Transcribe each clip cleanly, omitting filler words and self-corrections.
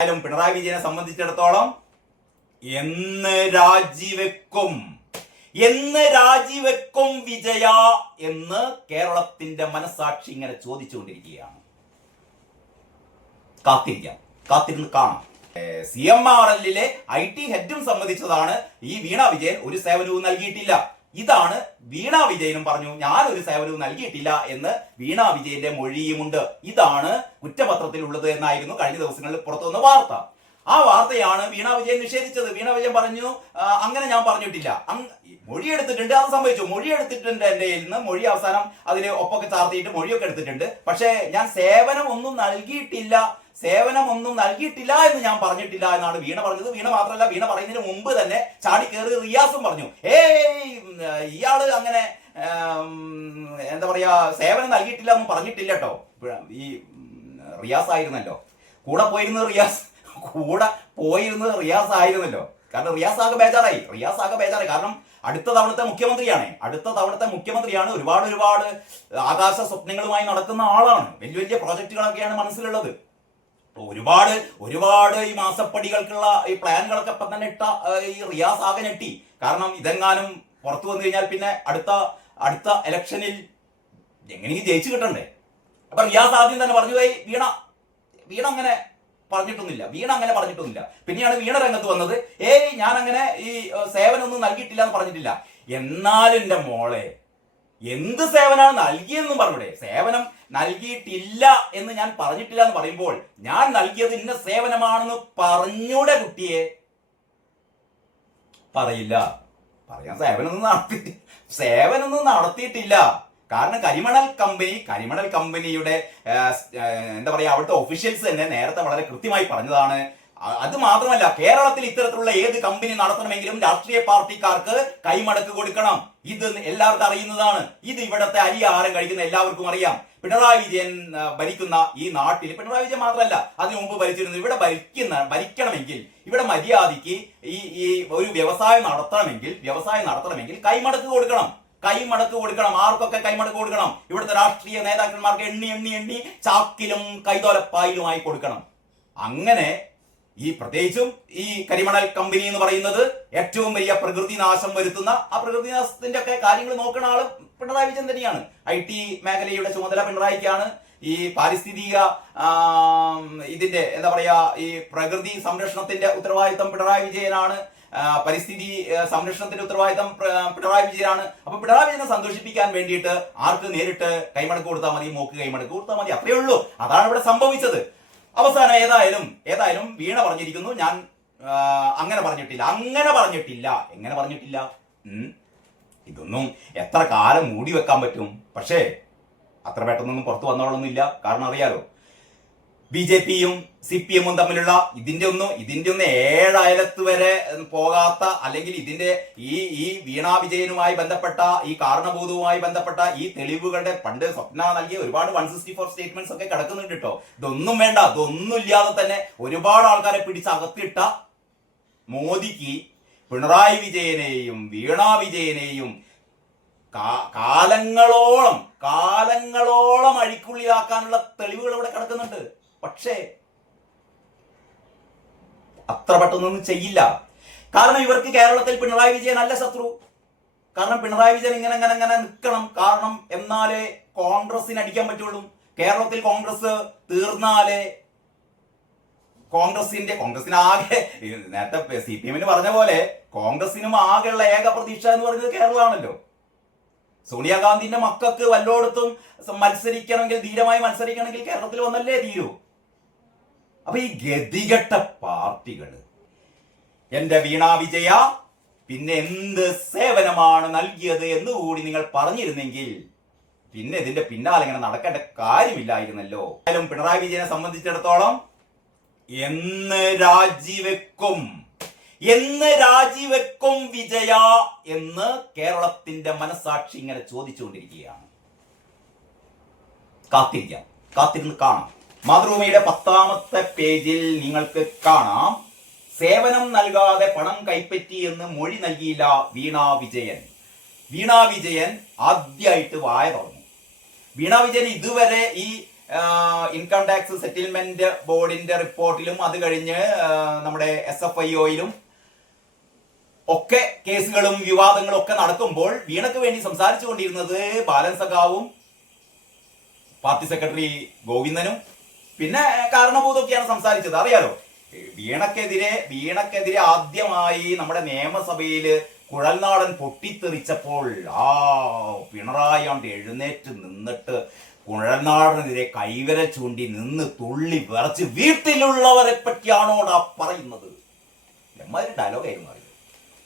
പിണറായി വിജയനെ സംബന്ധിച്ചിടത്തോളം എന്ന് രാജിവെക്കും വിജയ എന്ന് കേരളത്തിന്റെ മനസാക്ഷി ഇങ്ങനെ ചോദിച്ചുകൊണ്ടിരിക്കുകയാണ്. കാത്തിരുന്ന് കാണാം. CMRL IT ഹെഡും സംബന്ധിച്ചതാണ് ഈ വീണ വിജയൻ ഒരു സേവനവും നൽകിയിട്ടില്ല. ഇതാണ് വീണ വിജയനും പറഞ്ഞു, ഞാൻ ഒരു സേവനവും നൽകിയിട്ടില്ല എന്ന് വീണ വിജയന്റെ മൊഴിയുമുണ്ട്. ഇതാണ് കുറ്റപത്രത്തിൽ ഉള്ളത് എന്നായിരുന്നു കഴിഞ്ഞ ദിവസങ്ങളിൽ പുറത്തു വന്ന വാർത്ത. ആ വാർത്തയാണ് വീണ വിജയൻ നിഷേധിച്ചത്. വീണ വിജയൻ പറഞ്ഞു, അങ്ങനെ ഞാൻ പറഞ്ഞിട്ടില്ല. മൊഴി എടുത്തിട്ടുണ്ട്, അത് സംഭവിച്ചു. മൊഴി എടുത്തിട്ടുണ്ട് എൻ്റെ കയ്യിൽ നിന്ന്. മൊഴി അവസാനം അതിൽ ഒപ്പൊക്കെ ചാർത്തിയിട്ട് മൊഴിയൊക്കെ എടുത്തിട്ടുണ്ട്. പക്ഷേ ഞാൻ സേവനം ഒന്നും നൽകിയിട്ടില്ല എന്ന് ഞാൻ പറഞ്ഞിട്ടില്ല എന്നാണ് വീണ പറഞ്ഞത്. വീണ മാത്രമല്ല, വീണ പറയുന്നതിന് മുമ്പ് തന്നെ ചാടി കയറി റിയാസും പറഞ്ഞു, ഇയാള് അങ്ങനെ എന്താ പറയാ സേവനം നൽകിയിട്ടില്ല എന്ന് പറഞ്ഞിട്ടില്ല കേട്ടോ. ഈ റിയാസ് ആയിരുന്നല്ലോ കൂടെ പോയിരുന്നത്, ആയിരുന്നല്ലോ. കാരണം റിയാസ് ആകെ ബേജാറായി. കാരണം അടുത്ത തവണത്തെ മുഖ്യമന്ത്രിയാണ്. ഒരുപാട് ആകാശ സ്വപ്നങ്ങളുമായി നടക്കുന്ന ആളാണ്. വലിയ പ്രോജക്റ്റുകളൊക്കെയാണ് മനസ്സിലുള്ളത്. ഒരുപാട് ഈ മാസപ്പടികൾക്കുള്ള ഈ പ്ലാനുകളൊക്കെ ഇപ്പം തന്നെ ഇട്ട ഈ റിയാസ് ആകെ ഞെട്ടി. കാരണം ഇതെങ്ങാനും പുറത്തു വന്നു കഴിഞ്ഞാൽ പിന്നെ അടുത്ത ഇലക്ഷനിൽ എങ്ങനെയെങ്കിലും ജയിച്ചു കിട്ടണ്ടേ. അപ്പൊ റിയാസ് ആദ്യം തന്നെ പറഞ്ഞു പോയി, വീണ അങ്ങനെ പറഞ്ഞിട്ടൊന്നുമില്ല. പിന്നെയാണ് വീണ രംഗത്ത് വന്നത്, ഞാൻ അങ്ങനെ ഈ സേവനം ഒന്നും നൽകിയിട്ടില്ല എന്ന് പറഞ്ഞിട്ടില്ല. എന്നാലും എൻ്റെ മോളെ, എന്ത് സേവനമാണ് നൽകിയെന്നും പറഞ്ഞൂടെ? സേവനം നൽകിയിട്ടില്ല എന്ന് ഞാൻ പറഞ്ഞിട്ടില്ല എന്ന് പറയുമ്പോൾ ഞാൻ നൽകിയത് ഇന്ന സേവനമാണെന്ന് പറഞ്ഞൂടെ കുട്ടിയെ? പറയാൻ സേവനമൊന്നും നടത്തിയിട്ടില്ല. കാരണം കരിമണൽ കമ്പനിയുടെ എന്താ പറയാ അവിടുത്തെ ഒഫീഷ്യൽസ് തന്നെ നേരത്തെ വളരെ കൃത്യമായി പറഞ്ഞതാണ്. അത് മാത്രമല്ല, കേരളത്തിൽ ഇത്തരത്തിലുള്ള ഏത് കമ്പനി നടത്തണമെങ്കിലും രാഷ്ട്രീയ പാർട്ടിക്കാർക്ക് കൈമടക്ക് കൊടുക്കണം. ഇത് എല്ലാവർക്കും അറിയുന്നതാണ്. ഇത് ഇവിടത്തെ അരി ആഹാരം കഴിക്കുന്ന എല്ലാവർക്കും അറിയാം. പിണറായി വിജയൻ ഭരിക്കുന്ന ഈ നാട്ടിൽ, പിണറായി വിജയൻ മാത്രമല്ല അതിനു മുമ്പ് ഭരിച്ചിരുന്നു, ഇവിടെ ഭരിക്കണമെങ്കിൽ, ഇവിടെ മര്യാദയ്ക്ക് ഈ ഒരു വ്യവസായം നടത്തണമെങ്കിൽ കൈമടക്ക് കൊടുക്കണം. ആർക്കൊക്കെ കൈമടക്ക് കൊടുക്കണം? ഇവിടുത്തെ രാഷ്ട്രീയ നേതാക്കന്മാർക്ക് എണ്ണി ചാക്കിലും കൈതോലപ്പായിലുമായി കൊടുക്കണം. അങ്ങനെ പ്രത്യേകിച്ചും ഈ കരിമണൽ കമ്പനി എന്ന് പറയുന്നത് ഏറ്റവും വലിയ പ്രകൃതി നാശം വരുത്തുന്ന, ആ പ്രകൃതി നാശത്തിന്റെ ഒക്കെ കാര്യങ്ങൾ നോക്കുന്ന ആള് പിണറായി വിജയൻ തന്നെയാണ്. IT മേഖലയുടെ ചുമതല പിണറായിക്കാണ്. ഈ പാരിസ്ഥിതിക ഇതിന്റെ എന്താ പറയാ ഈ പ്രകൃതി സംരക്ഷണത്തിന്റെ ഉത്തരവാദിത്തം പിണറായി വിജയനാണ്. പരിസ്ഥിതി സംരക്ഷണത്തിന്റെ ഉത്തരവാദിത്തം പിണറായി വിജയനാണ്. അപ്പൊ പിണറായി വിജയനെ സന്തോഷിപ്പിക്കാൻ വേണ്ടിയിട്ട് ആർക്ക് നേരിട്ട് കൈമടക്ക് കൊടുത്താൽ മതി, മോക്ക് കൈമടക്ക് കൊടുത്താൽ മതി, അത്രയേ ഉള്ളൂ. അതാണ് ഇവിടെ സംഭവിച്ചത്. അവസാനം ഏതായാലും വീണ പറഞ്ഞിരിക്കുന്നു, ഞാൻ അങ്ങനെ പറഞ്ഞിട്ടില്ല. എങ്ങനെ പറഞ്ഞിട്ടില്ല? ഇതൊന്നും എത്ര കാലം മൂടി വെക്കാൻ പറ്റും? പക്ഷേ അത്ര പെട്ടെന്നൊന്നും പുറത്തു വന്നോളൊന്നുമില്ല. കാരണം അറിയാലോ, BJPയും CPMും തമ്മിലുള്ള ഇതിന്റെ ഒന്നും 7 അയലത്ത് വരെ പോകാത്ത, അല്ലെങ്കിൽ ഇതിന്റെ ഈ വീണാ വിജയനുമായി ബന്ധപ്പെട്ട ഈ കാരണഭൂതവുമായി ബന്ധപ്പെട്ട ഈ തെളിവുകളുടെ പണ്ട് സ്വപ്ന നൽകിയ ഒരുപാട് 164 സ്റ്റേറ്റ്മെന്റ്സ് ഒക്കെ കിടക്കുന്നുണ്ട് കേട്ടോ. ഇതൊന്നും വേണ്ട, ഇതൊന്നും ഇല്ലാതെ തന്നെ ഒരുപാട് ആൾക്കാരെ പിടിച്ചകത്തിട്ട മോദിക്ക് പിണറായി വിജയനെയും വീണാ വിജയനെയും കാലങ്ങളോളം അഴിക്കുള്ളിലാക്കാനുള്ള തെളിവുകൾ ഇവിടെ കിടക്കുന്നുണ്ട്. പക്ഷേ അത്ര പെട്ടെന്നൊന്നും ചെയ്യില്ല. കാരണം ഇവർക്ക് കേരളത്തിൽ പിണറായി വിജയൻ അല്ല ശത്രു. കാരണം പിണറായി വിജയൻ ഇങ്ങനെ നിൽക്കണം. കാരണം എന്നാലേ കോൺഗ്രസിന് അടിക്കാൻ പറ്റുള്ളൂ. കേരളത്തിൽ കോൺഗ്രസ് തീർന്നാലേ കോൺഗ്രസിന് ആകെ, നേരത്തെ CPMന് പറഞ്ഞ പോലെ കോൺഗ്രസിനും ആകെയുള്ള ഏക പ്രതീക്ഷ എന്ന് പറയുന്നത് കേരളമാണല്ലോ. സോണിയാഗാന്ധിന്റെ മക്കൾക്ക് വല്ലോടത്തും ധീരമായി മത്സരിക്കണമെങ്കിൽ കേരളത്തിൽ വന്നല്ലേ തീരൂ. അപ്പൊ ഈ ഗതികെട്ട പാർട്ടികൾ, എന്റെ വീണാ വിജയ പിന്നെ എന്ത് സേവനമാണ് നൽകിയത് എന്ന് കൂടി നിങ്ങൾ പറഞ്ഞിരുന്നെങ്കിൽ പിന്നെ ഇതിന്റെ പിന്നാലെ ഇങ്ങനെ നടക്കേണ്ട കാര്യമില്ലായിരുന്നല്ലോ. പിണറായി വിജയനെ സംബന്ധിച്ചിടത്തോളം എന്ന് രാജിവെക്കും വിജയ എന്ന് കേരളത്തിന്റെ മനസാക്ഷി ഇങ്ങനെ ചോദിച്ചുകൊണ്ടിരിക്കുകയാണ്. കാത്തിരുന്ന് കാണാം. മാതൃഭൂമിയുടെ 10ാമത്തെ പേജിൽ നിങ്ങൾക്ക് കാണാം, സേവനം നൽകാതെ പണം കൈപ്പറ്റി എന്ന് മൊഴി നൽകിയില്ല വീണാ വിജയൻ ആദ്യമായിട്ട് വായ തുറന്നു. വീണാ വിജയൻ ഇതുവരെ ഈ ഇൻകം ടാക്സ് സെറ്റിൽമെന്റ് ബോർഡിന്റെ റിപ്പോർട്ടിലും അത് കഴിഞ്ഞ് നമ്മുടെ SFIOയിലും ഒക്കെ കേസുകളും വിവാദങ്ങളും ഒക്കെ നടക്കുമ്പോൾ വീണക്ക് വേണ്ടി സംസാരിച്ചു കൊണ്ടിരുന്നത് ബാലൻ സഖാവും പാർട്ടി സെക്രട്ടറി ഗോവിന്ദനും പിന്നെ കാരണഭൂതൊക്കെയാണ് സംസാരിച്ചത്. അറിയാലോ, വീണക്കെതിരെ ആദ്യമായി നമ്മുടെ നിയമസഭയില് കുഴൽനാടൻ പൊട്ടിത്തെറിച്ചപ്പോൾ പിണറായി എഴുന്നേറ്റ് നിന്നിട്ട് കുഴൽനാടനെതിരെ കൈവര ചൂണ്ടി നിന്ന് തുള്ളി വിറച്ച് വീട്ടിലുള്ളവരെ പറ്റിയാണോടാ പറയുന്നത് എമ്മാതിരി ഡയലോഗായിരുന്നു.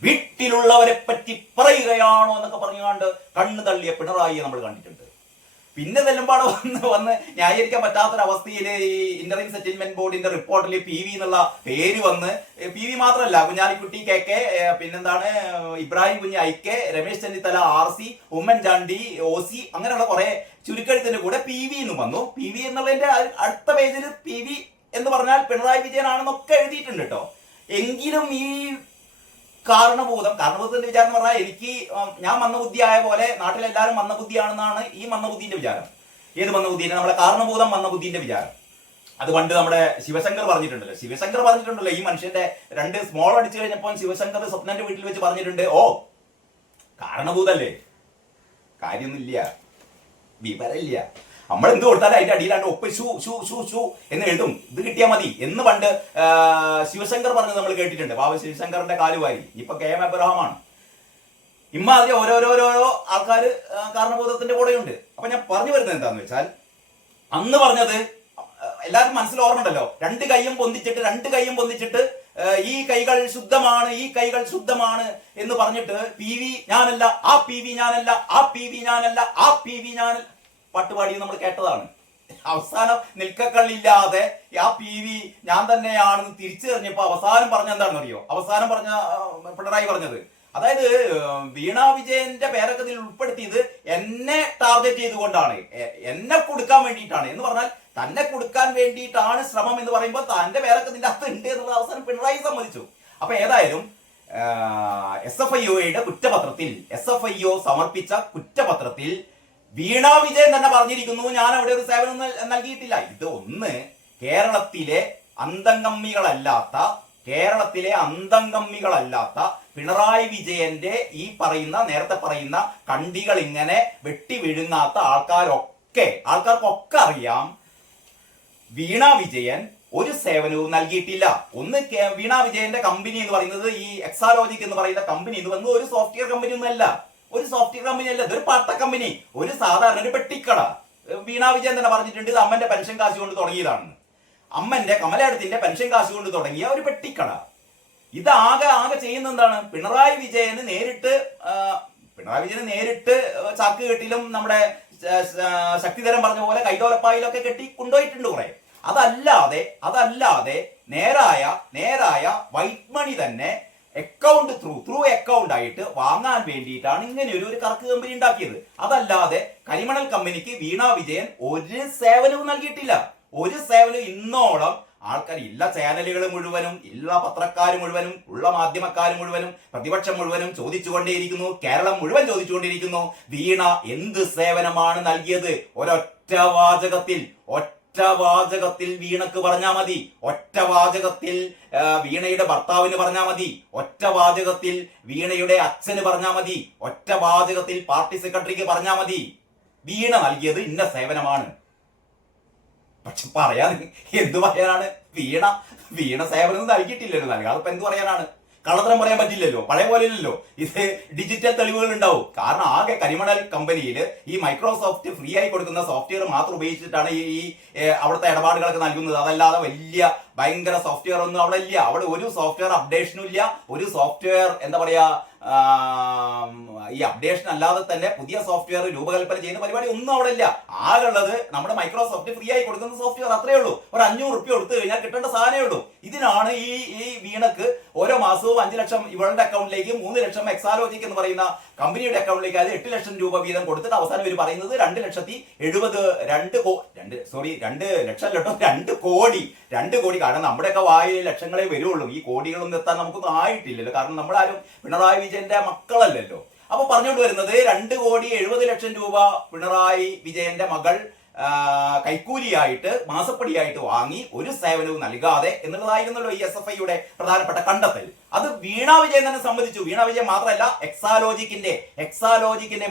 വീട്ടിലുള്ളവരെ പറ്റി പറയുകയാണോ എന്നൊക്കെ പറഞ്ഞുകൊണ്ട് കണ്ണു തള്ളിയ പിണറായിയെ നമ്മൾ കണ്ടിട്ടുണ്ട്. പിന്നെ തെല്ലുംപാട് വന്ന് ന്യായീകരിക്കാൻ പറ്റാത്തൊരവസ്ഥയിൽ ഈ ഇന്ററിം സെറ്റിൽമെന്റ് ബോർഡിന്റെ റിപ്പോർട്ടിൽ PV എന്നുള്ള പേര് വന്ന്, PV മാത്രമല്ല കുഞ്ഞാലിക്കുട്ടി KK, പിന്നെന്താണ് ഇബ്രാഹിം കുഞ്ഞ് IK, Ramesh Chennithala RC, Oommen Chandy OC, അങ്ങനെയുള്ള കുറെ ചുരുക്കെഴുത്തിന്റെ കൂടെ PV എന്നും വന്നു. PV എന്നുള്ളതിന്റെ അടുത്ത പേജിൽ PV എന്ന് പറഞ്ഞാൽ പിണറായി വിജയൻ ആണെന്നൊക്കെ എഴുതിയിട്ടുണ്ട് കേട്ടോ. എങ്കിലും ഈ കാരണഭൂതത്തിന്റെ വിചാരം എന്ന് പറഞ്ഞാൽ ഞാൻ മന്ദബുദ്ധിയായ പോലെ നാട്ടിലെല്ലാവരും മന്ദബുദ്ധിയാണെന്നാണ് ഈ മന്ദബുദ്ധിന്റെ വിചാരം. ഏത് മന്ദബുദ്ധിന്റെ? നമ്മളെ കാരണഭൂതം മന്ദബുദ്ധിന്റെ വിചാരം. അത് പണ്ട് നമ്മുടെ ശിവശങ്കർ പറഞ്ഞിട്ടുണ്ടല്ലോ ഈ മനുഷ്യന്റെ 2 സ്മോൾ അടിച്ചു കഴിഞ്ഞപ്പോൾ ശിവശങ്കർ സ്വപ്നന്റെ വീട്ടിൽ വെച്ച് പറഞ്ഞിട്ടുണ്ട്, കാരണഭൂതല്ലേ, കാര്യമൊന്നുമില്ല, വിവരമില്ല, നമ്മൾ എന്ത് കൊടുത്താലും അതിന്റെ അടിയിലാണ്ട് ഒപ്പ് ഷൂ എന്ന് എഴുതും, ഇത് കിട്ടിയാൽ മതി എന്ന് പണ്ട് ശിവശങ്കർ പറഞ്ഞത് നമ്മൾ കേട്ടിട്ടുണ്ട്. ബാബു ശിവശങ്കറിന്റെ കാലുവാരി ഇപ്പൊ KM എബ്രഹാമാണ്. ഇമ്മാതിരി ഓരോരോരോ ആൾക്കാർ കാരണഭൂതത്തിന്റെ കൂടെയുണ്ട്. അപ്പൊ ഞാൻ പറഞ്ഞു വരുന്നത് എന്താന്ന് വെച്ചാൽ, അന്ന് പറഞ്ഞത് എല്ലാവർക്കും മനസ്സിൽ ഓർമ്മയുണ്ടല്ലോ, 2 കൈയും പൊന്തിച്ചിട്ട് ഈ കൈകൾ ശുദ്ധമാണ് എന്ന് പറഞ്ഞിട്ട് PV ഞാനല്ല, ആ PV ഞാനല്ല പാട്ടുപാടി നമ്മൾ കേട്ടതാണ്. അവസാനം നിൽക്കക്കള്ളില്ലാതെ ആ PV ഞാൻ തന്നെയാണെന്ന് തിരിച്ചു തെളിഞ്ഞപ്പോ അവസാനം പറഞ്ഞ എന്താണെന്ന് അറിയോ? അവസാനം പറഞ്ഞ പിണറായി പറഞ്ഞത്, അതായത് വീണ വിജയന്റെ പേരൊക്കെ ഇതിൽ ഉൾപ്പെടുത്തിയത് എന്നെ ടാർഗറ്റ് ചെയ്തുകൊണ്ടാണ്, എന്നെ കൊടുക്കാൻ വേണ്ടിയിട്ടാണ് എന്ന് പറഞ്ഞാൽ തന്നെ കൊടുക്കാൻ വേണ്ടിയിട്ടാണ് ശ്രമം എന്ന് പറയുമ്പോൾ തന്റെ പേരൊക്കെ ഇതിന്റെ അകത്ത് ഉണ്ട് എന്നുള്ള അവസാനം പിണറായി സമ്മതിച്ചു. അപ്പൊ ഏതായാലും SFIOയുടെ കുറ്റപത്രത്തിൽ, SFIO സമർപ്പിച്ച കുറ്റപത്രത്തിൽ വീണ വിജയൻ തന്നെ പറഞ്ഞിരിക്കുന്നു, ഞാൻ അവിടെ ഒരു സേവനം നൽകിയിട്ടില്ല. ഇത് ഒന്ന് കേരളത്തിലെ അന്തംഗമ്മികളല്ലാത്ത പിണറായി വിജയന്റെ ഈ നേരത്തെ പറയുന്ന കണ്ടികൾ ഇങ്ങനെ വെട്ടി വിഴുങ്ങാത്ത ആൾക്കാർക്കൊക്കെ അറിയാം വീണ വിജയൻ ഒരു സേവനവും നൽകിയിട്ടില്ല. ഒന്ന് വീണ വിജയന്റെ കമ്പനി എന്ന് പറയുന്നത് ഈ എക്സാലോജിക് എന്ന് പറയുന്ന കമ്പനി എന്ന് പറയുന്നത് ഒരു സോഫ്റ്റ്വെയർ കമ്പനി ഒന്നുമല്ല, ഇതൊരു പട്ട കമ്പനി, ഒരു സാധാരണ ഒരു പെട്ടിക്കട. വീണ വിജയൻ തന്നെ പറഞ്ഞിട്ടുണ്ട് ഇത് അമ്മന്റെ പെൻഷൻ കാശ് കൊണ്ട് തുടങ്ങിയതാണെന്ന്. അമ്മന്റെ കമലയടത്തിന്റെ പെൻഷൻ കാശ് കൊണ്ട് തുടങ്ങിയ ഒരു പെട്ടിക്കട. ഇത് ആകെ ചെയ്യുന്ന എന്താണ്? പിണറായി വിജയന് നേരിട്ട് ചാക്കുകെട്ടിലും നമ്മുടെ ശക്തിധരൻ പറഞ്ഞ പോലെ കൈതോലപ്പായിലൊക്കെ കെട്ടി കൊണ്ടുപോയിട്ടുണ്ട് കുറെ. അതല്ലാതെ നേരായ വൈറ്റ് മണി തന്നെ ത്രൂ അക്കൗണ്ട് ആയിട്ട് വാങ്ങാൻ വേണ്ടിയിട്ടാണ് ഇങ്ങനെ ഒരു കറക്ക് കമ്പനി ഉണ്ടാക്കിയത്. അതല്ലാതെ കരിമണൽ കമ്പനിക്ക് വീണ വിജയൻ ഒരു സേവനവും നൽകിയിട്ടില്ല. ഒരു സേവനം ഇന്നോളം ആൾക്കാർ ഇല്ല, ചാനലുകൾ മുഴുവനും, ഇല്ല പത്രക്കാർ മുഴുവനും, ഉള്ള മാധ്യമക്കാർ മുഴുവനും, പ്രതിപക്ഷം മുഴുവനും ചോദിച്ചുകൊണ്ടേയിരിക്കുന്നു, കേരളം മുഴുവൻ ചോദിച്ചുകൊണ്ടിരിക്കുന്നു, വീണ എന്ത് സേവനമാണ് നൽകിയത്? ഒരൊറ്റ വാചകത്തിൽ വീണക്ക് പറഞ്ഞാ മതി, ഒറ്റ വാചകത്തിൽ വീണയുടെ ഭർത്താവിന് പറഞ്ഞാ മതി, ഒറ്റ വാചകത്തിൽ വീണയുടെ അച്ഛന് പറഞ്ഞാ മതി, ഒറ്റ വാചകത്തിൽ പാർട്ടി സെക്രട്ടറിക്ക് പറഞ്ഞാ മതി, വീണ നൽകിയത് ഇന്ന സേവനമാണ്. പക്ഷെ എന്ത് പറയാനാണ്? വീണ സേവനം നൽകിയിട്ടില്ലല്ലോ. നൽകാതെ ഇപ്പൊ എന്ത് പറയാനാണ്? കള്ളത്തരം പറയാൻ പറ്റില്ലല്ലോ, പഴയ പോലെ ഇല്ലല്ലോ. ഇത് ഡിജിറ്റൽ തെളിവുകൾ ഉണ്ടാവും. കാരണം ആകെ കരിമണൽ കമ്പനിയിൽ ഈ മൈക്രോസോഫ്റ്റ് ഫ്രീ ആയി കൊടുക്കുന്ന സോഫ്റ്റ്വെയർ മാത്രം ഉപയോഗിച്ചിട്ടാണ് ഈ അവിടുത്തെ ഇടപാടുകളൊക്കെ നൽകുന്നത്. അതല്ലാതെ വലിയ ഭയങ്കര സോഫ്റ്റ്വെയർ ഒന്നും അവിടെ ഇല്ല. അവിടെ ഒരു സോഫ്റ്റ്വെയർ അപ്ഡേഷനും ഇല്ല. ഒരു സോഫ്റ്റ്വെയർ എന്താ പറയാ, ഈ അപ്ഡേഷൻ അല്ലാതെ തന്നെ പുതിയ സോഫ്റ്റ്വെയർ രൂപകൽപ്പന ചെയ്യുന്ന പരിപാടി ഒന്നും അവിടെ ഇല്ല. ആകുള്ളത് നമ്മുടെ മൈക്രോസോഫ്റ്റ് ഫ്രീ ആയി കൊടുക്കുന്ന സോഫ്റ്റ്വെയർ, അത്രയേ ഉള്ളൂ. ഒരു 500 റുപ്യ കൊടുത്തു കഴിഞ്ഞാൽ കിട്ടേണ്ട സാധനമേ ഉള്ളൂ. ഇതിനാണ് ഈ വീണക്ക് ഓരോ മാസവും 5 ലക്ഷം ഇവളുടെ അക്കൗണ്ടിലേക്ക്, 3 ലക്ഷം എക്സാലോജിക് എന്ന് പറയുന്ന കമ്പനിയുടെ അക്കൗണ്ടിലേക്ക്, അത് 8 ലക്ഷം രൂപ വീതം കൊടുത്തിട്ട് അവസാനം ഇവർ പറയുന്നത് 2 കോടി. കാരണം നമ്മുടെയൊക്കെ വായിൽ ലക്ഷങ്ങളെ വരുള്ളൂ, ഈ കോടികളൊന്നും എത്താൻ നമുക്കൊന്നും ആയിട്ടില്ലല്ലോ. കാരണം നമ്മളാരും പിണറായി വിജയന്റെ മക്കളല്ലല്ലോ. അപ്പൊ പറഞ്ഞുകൊണ്ട് വരുന്നത് 2,70,00,000 രൂപ പിണറായി വിജയന്റെ മകൾ കൈക്കൂലിയായിട്ട് മാസപ്പടിയായിട്ട് വാങ്ങി ഒരു സേവനവും നൽകാതെ എന്നുള്ളതായിരുന്നല്ലോ ഈ SFIയുടെ പ്രധാനപ്പെട്ട കണ്ടെത്തൽ. അത് വീണ വിജയൻ തന്നെ സമ്മതിച്ചു. വീണ വിജയൻ മാത്രമല്ല, എക്സാലോജിക്കിന്റെ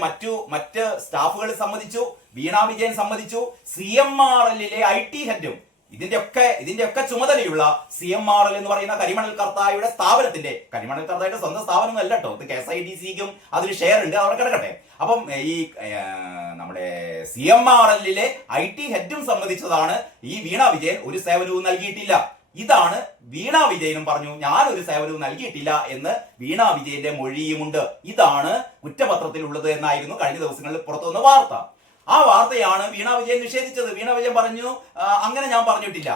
മറ്റ് സ്റ്റാഫുകൾ സമ്മതിച്ചു, വീണ വിജയൻ സമ്മതിച്ചു, CMRL IT ഹെഡും ഇതിന്റെയൊക്കെ ചുമതലയുള്ള CMRL എന്ന് പറയുന്ന കരിമണൽ കർത്തായുടെ സ്ഥാപനത്തിന്റെ, കരിമണൽ കർത്തായുടെ സ്വന്തം സ്ഥാപനം അല്ല കേട്ടോ, ഇത് KSIDCക്കും അതിൽ ഷെയർ ഉണ്ട്, അവിടെ കിടക്കട്ടെ. അപ്പം ഈ നമ്മുടെ CMRL IT ഹെഡും സമ്മതിച്ചതാണ് ഈ വീണ വിജയൻ ഒരു സേവനവും നൽകിയിട്ടില്ല. ഇതാണ് വീണ വിജയനും പറഞ്ഞു, ഞാൻ ഒരു സേവനവും നൽകിയിട്ടില്ല എന്ന് വീണ വിജയന്റെ മൊഴിയുമുണ്ട്. ഇതാണ് കുറ്റപത്രത്തിൽ ഉള്ളത് എന്നായിരുന്നു കഴിഞ്ഞ ദിവസങ്ങളിൽ പുറത്തു വന്ന വാർത്ത. ആ വാർത്തയാണ് വീണ വിജയൻ നിഷേധിച്ചത്. വീണ വിജയൻ പറഞ്ഞു, അങ്ങനെ ഞാൻ പറഞ്ഞിട്ടില്ല.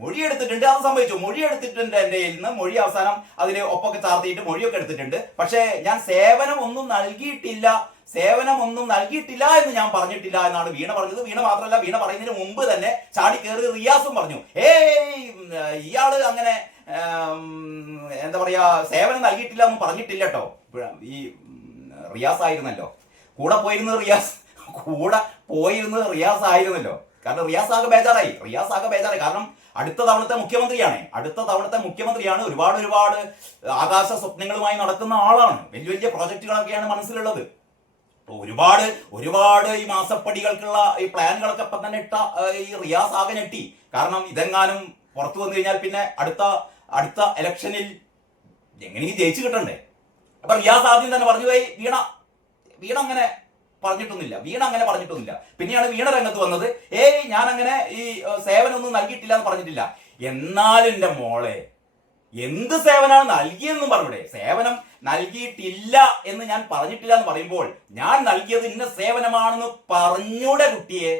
മൊഴി എടുത്തിട്ടുണ്ട്, അത് സംഭവിച്ചു. മൊഴി എടുത്തിട്ടുണ്ട്, എൻ്റെ കയ്യിൽ നിന്ന് മൊഴി അവസാനം അതിൽ ഒപ്പൊക്കെ ചാർത്തിയിട്ട് മൊഴിയൊക്കെ എടുത്തിട്ടുണ്ട്. പക്ഷേ ഞാൻ സേവനം ഒന്നും നൽകിയിട്ടില്ല എന്ന് ഞാൻ പറഞ്ഞിട്ടില്ല എന്നാണ് വീണ പറഞ്ഞത്. വീണ മാത്രമല്ല, വീണ പറയുന്നതിന് മുമ്പ് തന്നെ ചാടിക്കേറി റിയാസും പറഞ്ഞു, ഇയാള് അങ്ങനെ എന്താ പറയാ സേവനം നൽകിയിട്ടില്ല എന്ന് പറഞ്ഞിട്ടില്ല കേട്ടോ. ഈ റിയാസ് ആയിരുന്നല്ലോ കൂടെ പോയിരുന്നത്, ആയിരുന്നല്ലോ. കാരണം റിയാസ് ആകെ ബേജാറായി. കാരണം അടുത്ത തവണത്തെ മുഖ്യമന്ത്രിയാണ്. ഒരുപാട് ആകാശ സ്വപ്നങ്ങളുമായി നടക്കുന്ന ആളാണ്. വലിയ പ്രോജക്റ്റുകളൊക്കെയാണ് മനസ്സിലുള്ളത്. ഒരുപാട് ഈ മാസപ്പടികൾക്കുള്ള ഈ പ്ലാനുകളൊക്കെ ഇപ്പം തന്നെ ഇട്ട ഈ റിയാസ് ആകെ ഞെട്ടി. കാരണം ഇതെങ്ങാനും പുറത്തു വന്നു കഴിഞ്ഞാൽ പിന്നെ അടുത്ത ഇലക്ഷനിൽ എങ്ങനെയെങ്കിലും ജയിച്ചു കിട്ടണ്ടേ. അപ്പൊ റിയാസ് ആദ്യം തന്നെ പറഞ്ഞു, വീണ അങ്ങനെ പറഞ്ഞിട്ടൊന്നുമില്ല. പിന്നെയാണ് വീണ രംഗത്ത് വന്നത്, ഞാൻ അങ്ങനെ ഈ സേവനമൊന്നും നൽകിയിട്ടില്ല എന്ന് പറഞ്ഞിട്ടില്ല. എന്നാലും എൻ്റെ മോളെ, എന്ത് സേവനമാണ് നൽകിയെന്നും പറഞ്ഞൂടെ? സേവനം നൽകിയിട്ടില്ല എന്ന് ഞാൻ പറഞ്ഞിട്ടില്ല എന്ന് പറയുമ്പോൾ ഞാൻ നൽകിയത് ഇന്ന സേവനമാണെന്ന് പറഞ്ഞൂടെ കുട്ടിയെ?